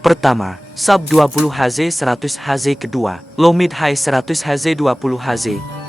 Pertama, sub 20 Hz 100 Hz. Kedua, low mid high 100 Hz 20 Hz.